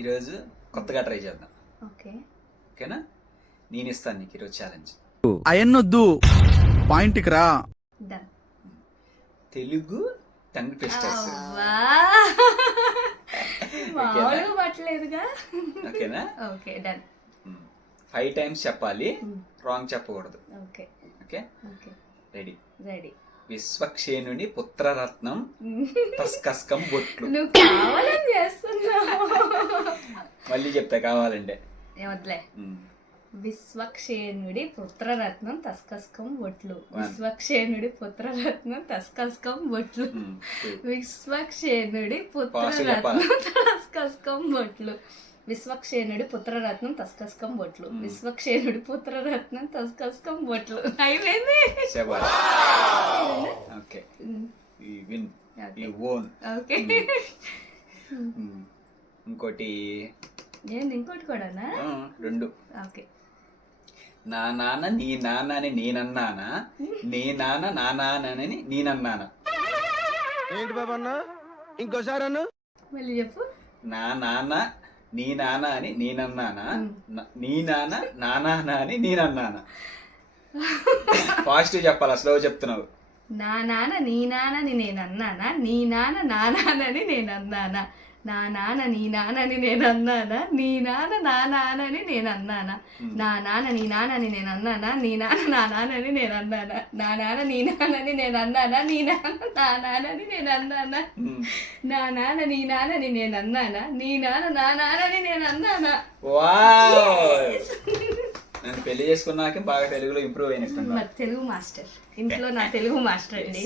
ఈరోజు కొత్తగా ట్రై చేద్దాం. ఓకే ఓకేనా? నేను ఇస్తాను నీకు ఈరోజు ఛాలెంజ్. అయన్నొద్దు, పాయింట్కి రా. డన్. Telugu tongue twisters. మామూలుగా పట్టలేదుగా. ఓకేనా? Okay done. 5 times చెప్పాలి, రాంగ్ చెప్పకూడదు. Okay okay okay ready? Ready. విశ్వక్షేణుని పుత్రరత్నం తస్కస్కం బొట్లు. నువ్వు కావాలని చేస్తున్నావు. మళ్ళీ చెప్తా కావాలంటే. వద్దులే. విశ్వక్షేణుడి పుత్రరత్నం తస్కస్కం బొట్లు. విశ్వక్షేణుడి పుత్రరత్నం తస్కస్కం బొట్లు. విశ్వక్షేణుడి పుత్రరత్నం తస్కస్కం బొట్లు. విశ్వక్షేణుడి పుత్రరత్నం తస్కస్కం బొట్లు. విశ్వక్షేణుడి పుత్రరత్నం తస్కస్కం బొట్లు. అయిపోయింది. Okay you win, you own. Okay ఇంకోటి ఏంది? ఇంకోటి కూడానా? 2. ఓకే. నా నాన్న నీ నాన్న అని నేనన్నానా, నీ నాన్న నా నాన్న అని నేనన్నానా? ఏంటి బాబన్నా, ఇంకోసారి అన్న. మళ్ళీ చెప్పు. నా నాన్న నీ నాన్న అని నేనన్నానా, నీ నాన్న నా నాన్న అని నేనన్నానా? పాజిటివ్ చెప్పాలా, స్లో చెప్తున్నావు. నా నాన్న నీ నాన్నని నేను అన్నానా, నీ నాన్న నా నాన్నని నేను అన్నానా, నా నాన్న నీ నాన్నని నేను అన్నానా, నీ నాన్న నా నాన్నని నేను అన్నానా, నా నాన్న నీ నాన్నని నేను అన్నానా, నీ నాన్న నా నాన్నని నేను అన్నానా, నా నాన్న నీ నాన్నని నేను అన్నానా, నీ నాన్న నా నాన్నని నేను అన్నానా, నా నాన్న నీ నాన్నని నేను అన్నానా, నీ నాన్న నా నాన్నని నేను అన్నానా. నేను పెళ్లి చేసుకున్నాక బాగా తెలుగులో ఇంప్రూవ్ అయినట్టు. తెలుగు మాస్టర్ ఇంట్లో, నా తెలుగు మాస్టర్ అండి.